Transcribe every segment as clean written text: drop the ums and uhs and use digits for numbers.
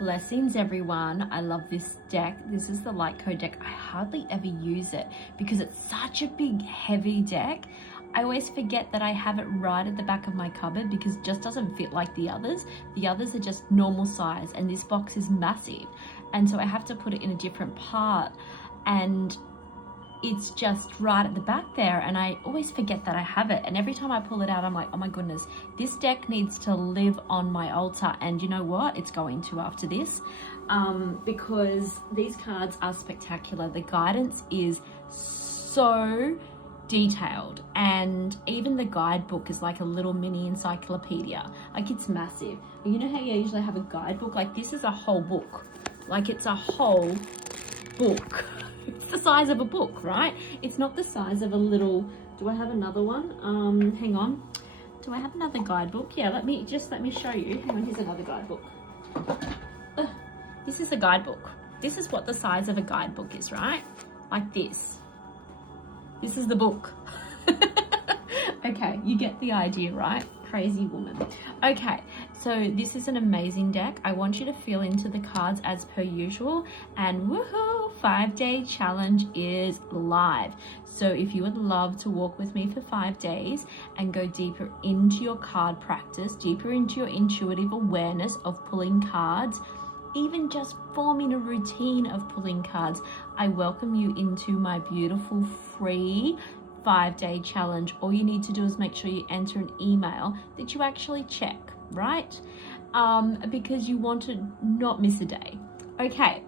Blessings everyone. I love this deck. This is the light code deck. I hardly ever use it because it's such a big heavy deck. I always forget that I have it right at the back of my cupboard because it just doesn't fit like the others. The others are just normal size and this box is massive. And so I have to put it in a different part and it's just right at the back there and I always forget that I have it. And every time I pull it out, I'm like, oh my goodness, this deck needs to live on my altar. And you know what? It's going to after this because these cards are spectacular. The guidance is so detailed and even the guidebook is like a little mini encyclopedia. Like it's massive. And you know how you usually have a guidebook? Like this is a whole book. Like it's a whole book. It's the size of a book, right? It's not the size of a little, do I have another one? Hang on. Do I have another guidebook? Yeah, let me show you. Hang on, here's another guidebook. This is a guidebook. This is what the size of a guidebook is, right? Like this. This is the book. Okay, you get the idea, right? Crazy woman. Okay, so this is an amazing deck. I want you to feel into the cards as per usual and woohoo, 5-day challenge is live. So if you would love to walk with me for 5 days and go deeper into your card practice, deeper into your intuitive awareness of pulling cards, even just forming a routine of pulling cards, I welcome you into my beautiful free 5-day challenge. All you need to do is make sure you enter an email that you actually check, right? Because you want to not miss a day. Okay,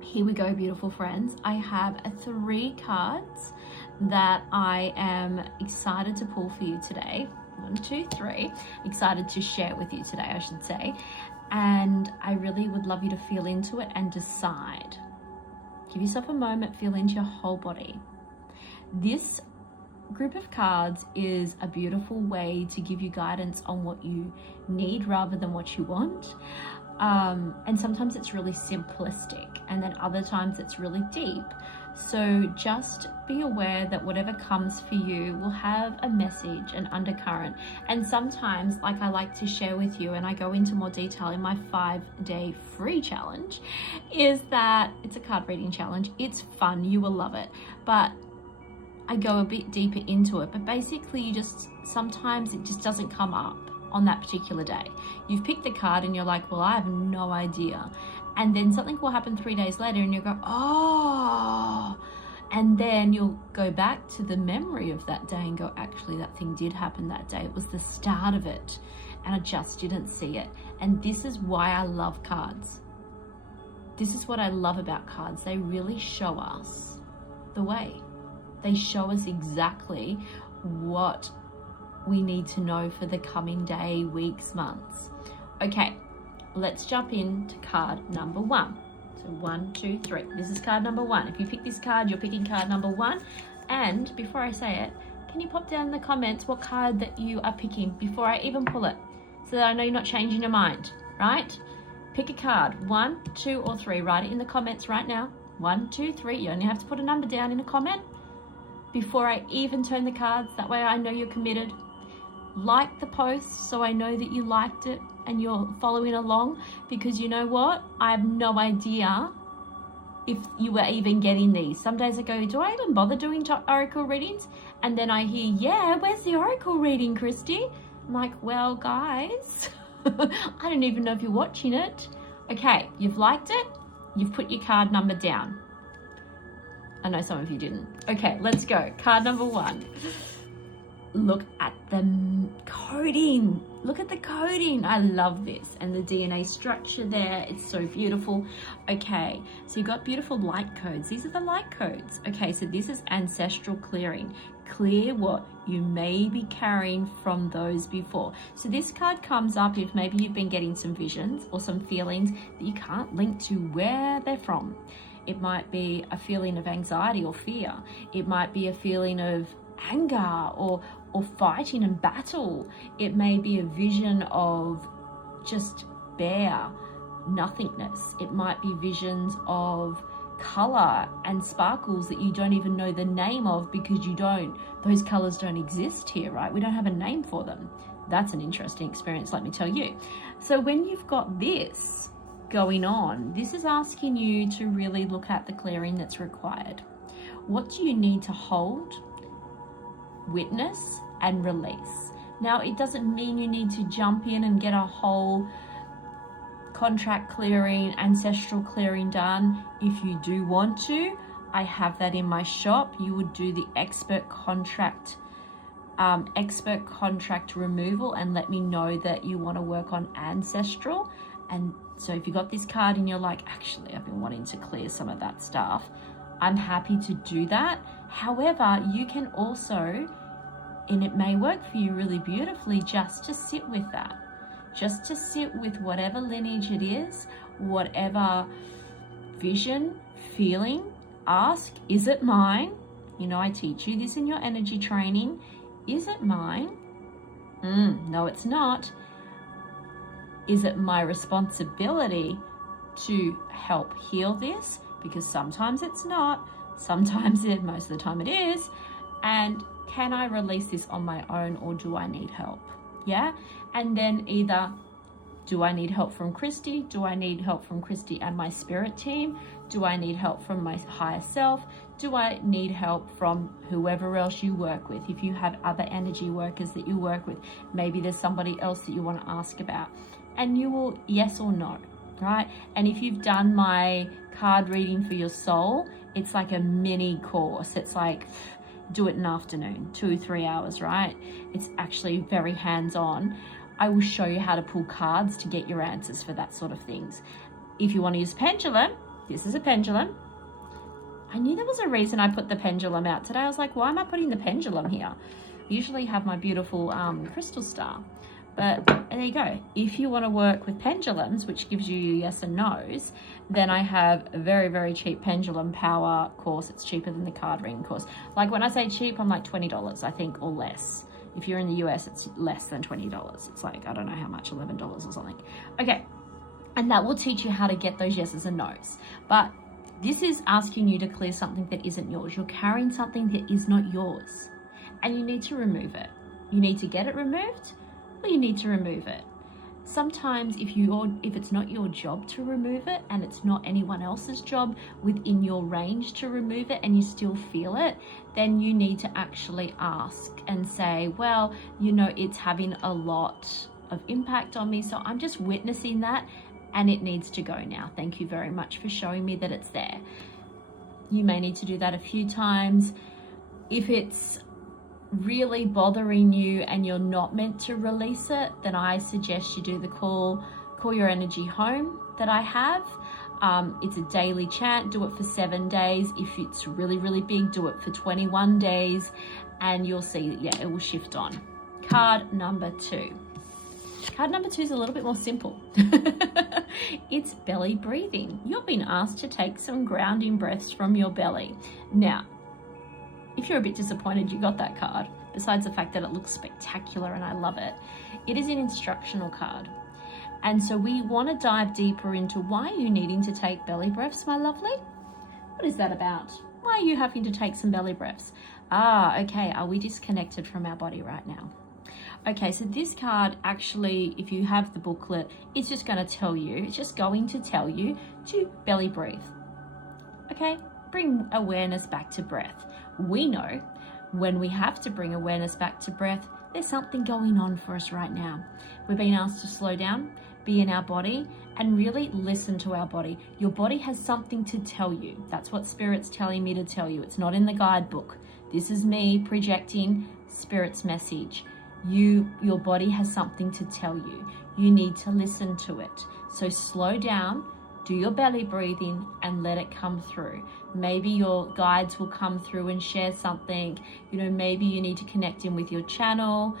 here we go, beautiful friends. I have 3 cards that I am excited to pull for you today. 1, 2, 3. Excited to share with you today, I should say. And I really would love you to feel into it and decide. Give yourself a moment, feel into your whole body. This group of cards is a beautiful way to give you guidance on what you need rather than what you want. And sometimes it's really simplistic and then other times it's really deep. So just be aware that whatever comes for you will have a message, an undercurrent. And sometimes, like I like to share with you, and I go into more detail in my 5-day free challenge, is that it's a card reading challenge. It's fun, you will love it. But I go a bit deeper into it. But basically sometimes it just doesn't come up on that particular day. You've picked the card and you're like, well, I have no idea. And then something will happen 3 days later and you go, oh, and then you'll go back to the memory of that day and go, actually, that thing did happen that day. It was the start of it and I just didn't see it. And this is why I love cards. This is what I love about cards. They really show us the way. They show us exactly what we need to know for the coming day, weeks, months. Okay, let's jump into card number 1. So 1, 2, 3. This is card number 1. If you pick this card, you're picking card number 1. And before I say it, can you pop down in the comments what card that you are picking before I even pull it, so that I know you're not changing your mind, right? Pick a card, 1, 2, or 3. Write it in the comments right now. 1, 2, 3. You only have to put a number down in a comment before I even turn the cards. That way I know you're committed. Like the post so I know that you liked it and you're following along, because you know what? I have no idea if you were even getting these. Some days I go, do I even bother doing oracle readings? And then I hear, yeah, where's the oracle reading, Christy? I'm like, well, guys, I don't even know if you're watching it. Okay, you've liked it. You've put your card number down. I know some of you didn't. Okay, let's go. Card number 1. Look at the coding. Look at the coding. I love this. And the DNA structure there, it's so beautiful. Okay, so you got beautiful light codes. These are the light codes. Okay, so this is ancestral clearing. Clear what you may be carrying from those before. So this card comes up if maybe you've been getting some visions or some feelings that you can't link to where they're from. It might be a feeling of anxiety or fear. It might be a feeling of anger or fighting and battle. It may be a vision of just bare nothingness. It might be visions of color and sparkles that you don't even know the name of because those colors don't exist here, right? We don't have a name for them. That's an interesting experience, let me tell you. So when you've got this going on. This is asking you to really look at the clearing that's required. What do you need to hold, witness, and release? Now, it doesn't mean you need to jump in and get a whole contract clearing, ancestral clearing done. If you do want to, I have that in my shop. You would do the expert contract removal and let me know that you want to work on ancestral. And so if you got this card and you're like, actually, I've been wanting to clear some of that stuff, I'm happy to do that. However, you can also, and it may work for you really beautifully, just to sit with that. Just to sit with whatever lineage it is, whatever vision, feeling. Ask, is it mine? You know, I teach you this in your energy training. Is it mine? No, it's not. Is it my responsibility to help heal this? Because sometimes it's not. Sometimes it, most of the time it is. And can I release this on my own, or do I need help? Yeah. And then either, do I need help from Christy? Do I need help from Christy and my spirit team? Do I need help from my higher self? Do I need help from whoever else you work with? If you have other energy workers that you work with, maybe there's somebody else that you want to ask about. And you will, yes or no, right? And if you've done my card reading for your soul, it's like a mini course. It's like, do it in the afternoon, 2-3 hours, right? It's actually very hands-on. I will show you how to pull cards to get your answers for that sort of things. If you want to use pendulum, this is a pendulum. I knew there was a reason I put the pendulum out today. I was like, why am I putting the pendulum here? I usually have my beautiful crystal star. But there you go. If you want to work with pendulums, which gives you your yes and no's, then I have a very, very cheap pendulum power course. It's cheaper than the card reading course. Like when I say cheap, I'm like $20, I think, or less. If you're in the US, it's less than $20. It's like, I don't know how much, $11 or something. Okay. And that will teach you how to get those yeses and no's. But this is asking you to clear something that isn't yours. You're carrying something that is not yours, and you need to remove it. You need to get it removed, or you need to remove it. Sometimes if it's not your job to remove it, and it's not anyone else's job within your range to remove it, and you still feel it, then you need to actually ask and say, well, you know, it's having a lot of impact on me, so I'm just witnessing that, and it needs to go now. Thank you very much for showing me that it's there. You may need to do that a few times. If it's really bothering you and you're not meant to release it, then I suggest you do the call your energy home that I have. It's a daily chant. Do it for 7 days. If it's really, really big, do it for 21 days, and you'll see that, yeah, it will shift on. Card number 2. Card number 2 is a little bit more simple. It's belly breathing. You've been asked to take some grounding breaths from your belly. Now, if you're a bit disappointed you got that card, besides the fact that it looks spectacular and I love it, it is an instructional card. And so we want to dive deeper into why are you needing to take belly breaths, my lovely? What is that about? Why are you having to take some belly breaths? Okay, are we disconnected from our body right now? Okay, so this card actually, if you have the booklet, it's just going to tell you to belly breathe. Okay, bring awareness back to breath. We know when we have to bring awareness back to breath, there's something going on for us right now. We're being asked to slow down, be in our body, and really listen to our body. Your body has something to tell you. That's what Spirit's telling me to tell you. It's not in the guidebook. This is me projecting Spirit's message. Your body has something to tell you. You need to listen to it. So slow down, do your belly breathing, and let it come through. Maybe your guides will come through and share something. You know, maybe you need to connect in with your channel.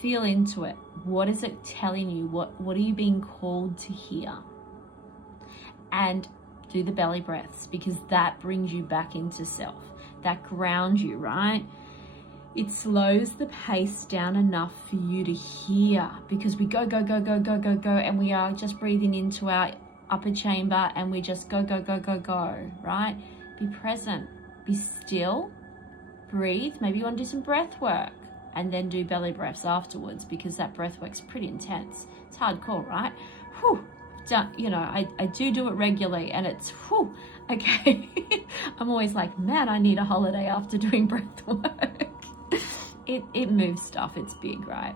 Feel into it. What is it telling you? What are you being called to hear? And do the belly breaths, because that brings you back into self. That grounds you, right? It slows the pace down enough for you to hear, because we go, and we are just breathing into our upper chamber, and we just go, right? Be present, be still, breathe. Maybe you want to do some breath work, and then do belly breaths afterwards, because that breath work's pretty intense. It's hardcore, right? Whew. you know, I do it regularly, and it's, whew, okay. I'm always like, man, I need a holiday after doing breath work. It moves stuff. It's big, right?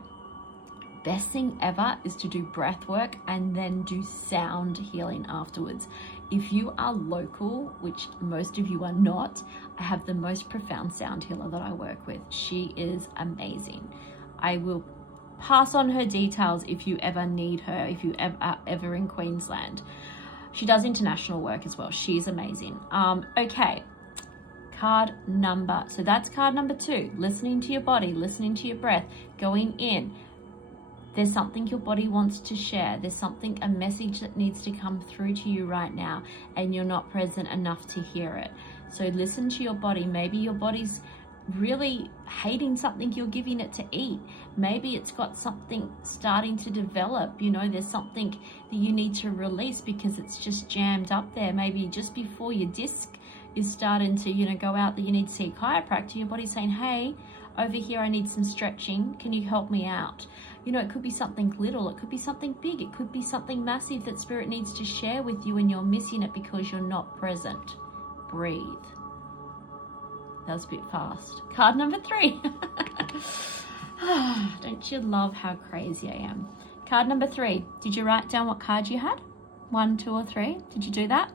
Best thing ever is to do breath work and then do sound healing afterwards. If you are local, which most of you are not, I have the most profound sound healer that I work with. She is amazing. I will pass on her details if you ever need her, if you ever in Queensland. She does international work as well. She's amazing. Okay, card number. So that's card number 2. Listening to your body, listening to your breath, going in. There's something your body wants to share. There's something, a message that needs to come through to you right now, and you're not present enough to hear it. So listen to your body. Maybe your body's really hating something you're giving it to eat. Maybe it's got something starting to develop. You know, there's something that you need to release because it's just jammed up there. Maybe just before your disc is starting to, you know, go out, that you need to see a chiropractor. Your body's saying, hey, over here, I need some stretching. Can you help me out? You know, it could be something little, it could be something big, it could be something massive that spirit needs to share with you and you're missing it because you're not present. Breathe. That was a bit fast. Card number 3. Don't you love how crazy I am? Card number 3. Did you write down what card you had? 1, 2, or 3? Did you do that?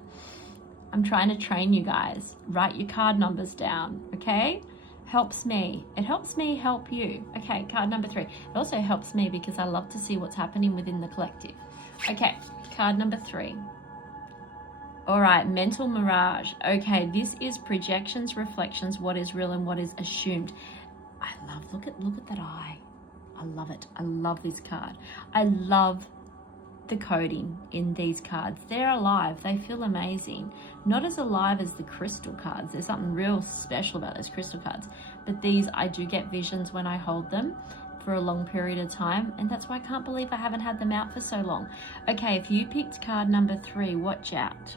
I'm trying to train you guys. Write your card numbers down, okay? Helps me. It helps me help you. Okay, card number 3. It also helps me because I love to see what's happening within the collective. Okay, card number 3. All right, mental mirage. Okay, this is projections, reflections, what is real and what is assumed. I love, look at that eye. I love it. I love this card. I love the coding in these cards. They're alive. They feel amazing. Not as alive as the crystal cards. There's something real special about those crystal cards. But these, I do get visions when I hold them for a long period of time, and that's why I can't believe I haven't had them out for so long. Okay, if you picked card number 3, watch out.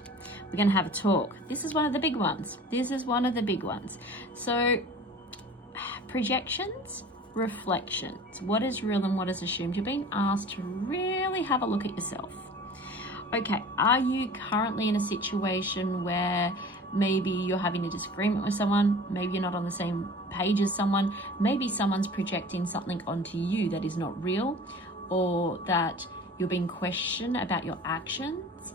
We're going to have a talk. This is one of the big ones. This is one of the big ones. So, projections, reflections, what is real and what is assumed. You're being asked to really have a look at yourself. Okay, are you currently in a situation where maybe you're having a disagreement with someone, maybe you're not on the same page as someone, maybe someone's projecting something onto you that is not real, or that you're being questioned about your actions.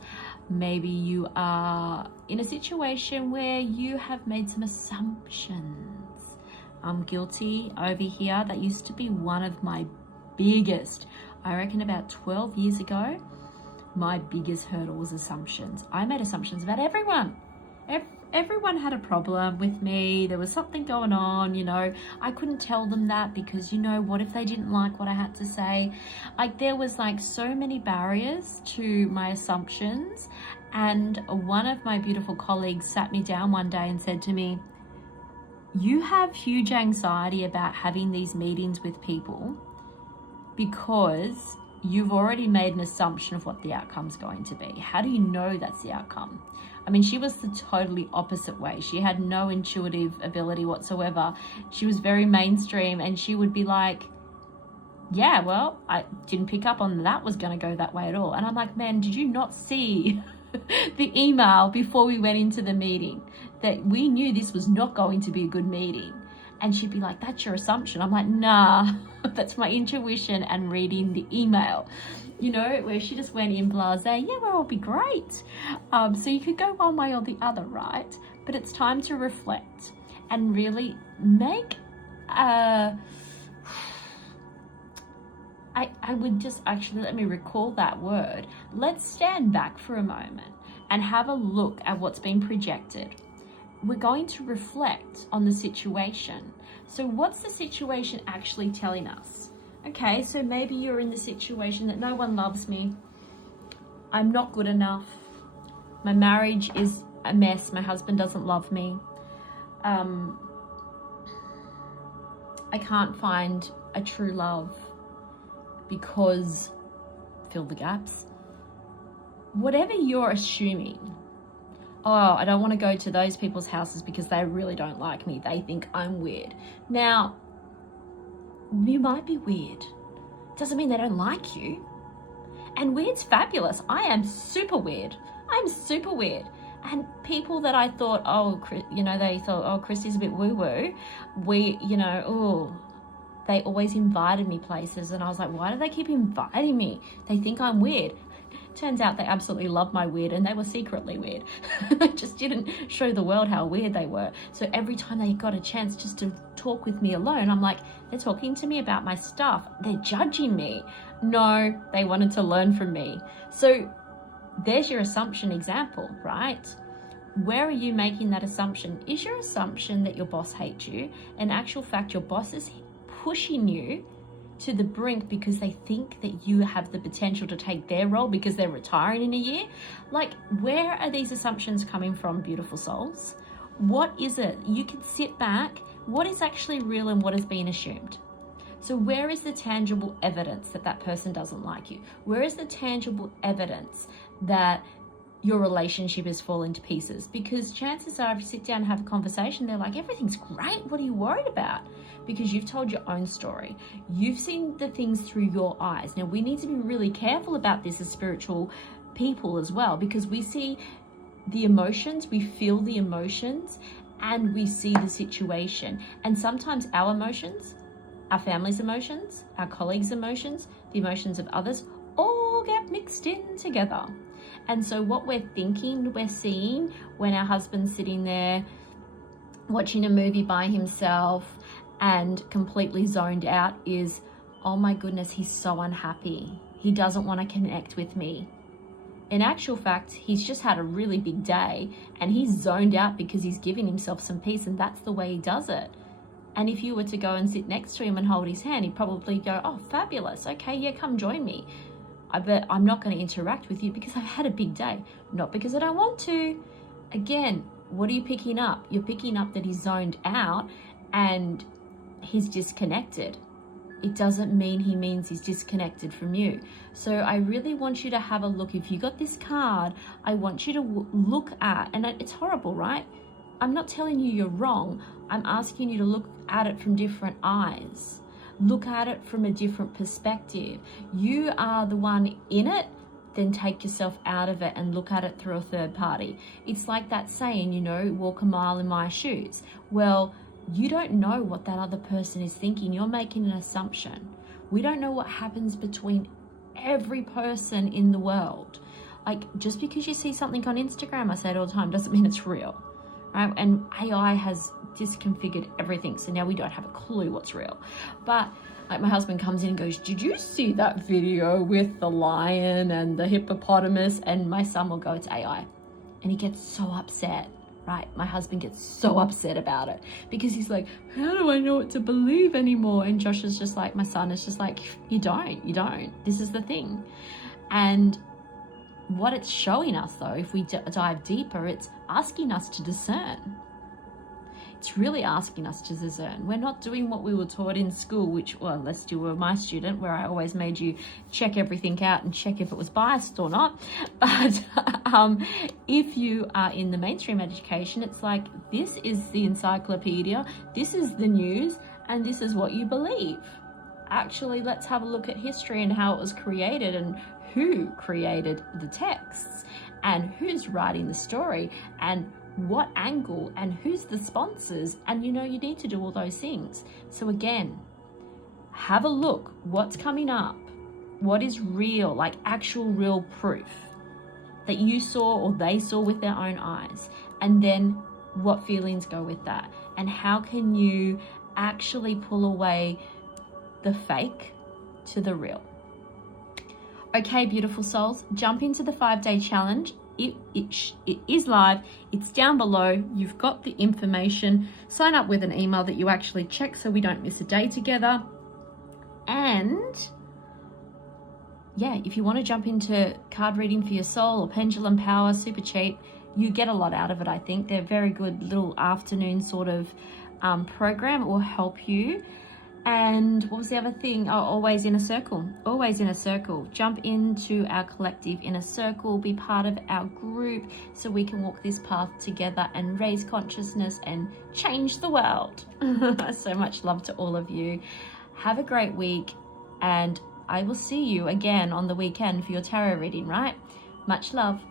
Maybe you are in a situation where you have made some assumptions. I'm guilty over here. That used to be one of my biggest, I reckon about 12 years ago, my biggest hurdle was assumptions. I made assumptions about everyone. Everyone had a problem with me. There was something going on, you know. I couldn't tell them that because, you know, what if they didn't like what I had to say? Like, there was like so many barriers to my assumptions. And one of my beautiful colleagues sat me down one day and said to me, you have huge anxiety about having these meetings with people because you've already made an assumption of what the outcome's going to be. How do you know that's the outcome? I mean, she was the totally opposite way. She had no intuitive ability whatsoever. She was very mainstream, and she would be like, yeah, well, I didn't pick up on that was going to go that way at all. And I'm like, man, did you not see the email before we went into the meeting that we knew this was not going to be a good meeting? And she'd be like, that's your assumption. I'm like, nah, that's my intuition and reading the email. You know, where she just went in blasé, yeah, well, it'll be great. So you could go one way or the other, right? But it's time to reflect and really make I would just actually, let me recall that word. Let's stand back for a moment and have a look at what's been projected. We're going to reflect on the situation. So what's the situation actually telling us? Okay, so maybe you're in the situation that no one loves me. I'm not good enough. My marriage is a mess. My husband doesn't love me. I can't find a true love because, fill the gaps. Whatever you're assuming, oh, I don't want to go to those people's houses because they really don't like me. They think I'm weird. Now, you might be weird. Doesn't mean they don't like you. And weird's fabulous. I am super weird. I'm super weird. And people that I thought, oh, you know, they thought, oh, Christy's a bit woo-woo. You know, oh, they always invited me places. And I was like, why do they keep inviting me? They think I'm weird. Turns out they absolutely love my weird, and they were secretly weird. They just didn't show the world how weird they were. So every time they got a chance just to talk with me alone, I'm like, they're talking to me about my stuff. They're judging me. No, they wanted to learn from me. So there's your assumption example, right? Where are you making that assumption? Is your assumption that your boss hates you? In actual fact, your boss is pushing you to the brink because they think that you have the potential to take their role because they're retiring in a year? Like, where are these assumptions coming from, beautiful souls? What is it? You can sit back. What is actually real and what is being assumed? So where is the tangible evidence that that person doesn't like you? Where is the tangible evidence that your relationship is falling to pieces? Because chances are, if you sit down and have a conversation, they're like, everything's great. What are you worried about? Because you've told your own story. You've seen the things through your eyes. Now, we need to be really careful about this as spiritual people as well, because we see the emotions, we feel the emotions, and we see the situation. And sometimes our emotions, our family's emotions, our colleagues' emotions, the emotions of others, all get mixed in together. And so what we're thinking, we're seeing when our husband's sitting there watching a movie by himself and completely zoned out is, oh my goodness, he's so unhappy. He doesn't want to connect with me. In actual fact, he's just had a really big day and he's zoned out because he's giving himself some peace, and that's the way he does it. And if you were to go and sit next to him and hold his hand, he'd probably go, oh, fabulous. Okay, yeah, come join me. But I'm not going to interact with you because I've had a big day, not because I don't want to. Again, what are you picking up? You're picking up that he's zoned out and he's disconnected. It doesn't mean he means he's disconnected from you. So I really want you to have a look. If you got this card, I want you to look at, and it's horrible, right? I'm not telling you you're wrong. I'm asking you to look at it from different eyes. Look at it from a different perspective. You are the one in it, then take yourself out of it and look at it through a third party. It's like that saying, you know, walk a mile in my shoes. Well, you don't know what that other person is thinking. You're making an assumption. We don't know what happens between every person in the world. Like, just because you see something on Instagram, I say it all the time, doesn't mean it's real, right? And AI has disconfigured everything, so now we don't have a clue what's real. But like, my husband comes in and goes, did you see that video with the lion and the hippopotamus? And my son will go, it's AI. And he gets so upset, right? My husband gets so upset about it because he's like, how do I know what to believe anymore? And Josh is just like, my son is just like, you don't. This is the thing. And what it's showing us, though, if we dive deeper, it's asking us to discern. It's really asking us to discern. We're not doing what we were taught in school, which, well, unless you were my student, where I always made you check everything out and check if it was biased or not. But if you are in the mainstream education, it's like, this is the encyclopedia, this is the news, and this is what you believe. Actually, let's have a look at history and how it was created and who created the texts and who's writing the story and what angle and who's the sponsors. And you know, you need to do all those things. So again, have a look. What's coming up? What is real, like actual real proof that you saw or they saw with their own eyes? And then what feelings go with that? And how can you actually pull away the fake to the real? Okay, beautiful souls, jump into the 5-day challenge. It is live. It's down below. You've got the information. Sign up with an email that you actually check so we don't miss a day together. And yeah, if you want to jump into card reading for your soul or pendulum power, super cheap, you get a lot out of it. I think they're very good little afternoon sort of program. It will help you. And what was the other thing? Oh, always in a circle. Always in a circle. Jump into our collective inner circle. Be part of our group so we can walk this path together and raise consciousness and change the world. So much love to all of you. Have a great week. And I will see you again on the weekend for your tarot reading, right? Much love.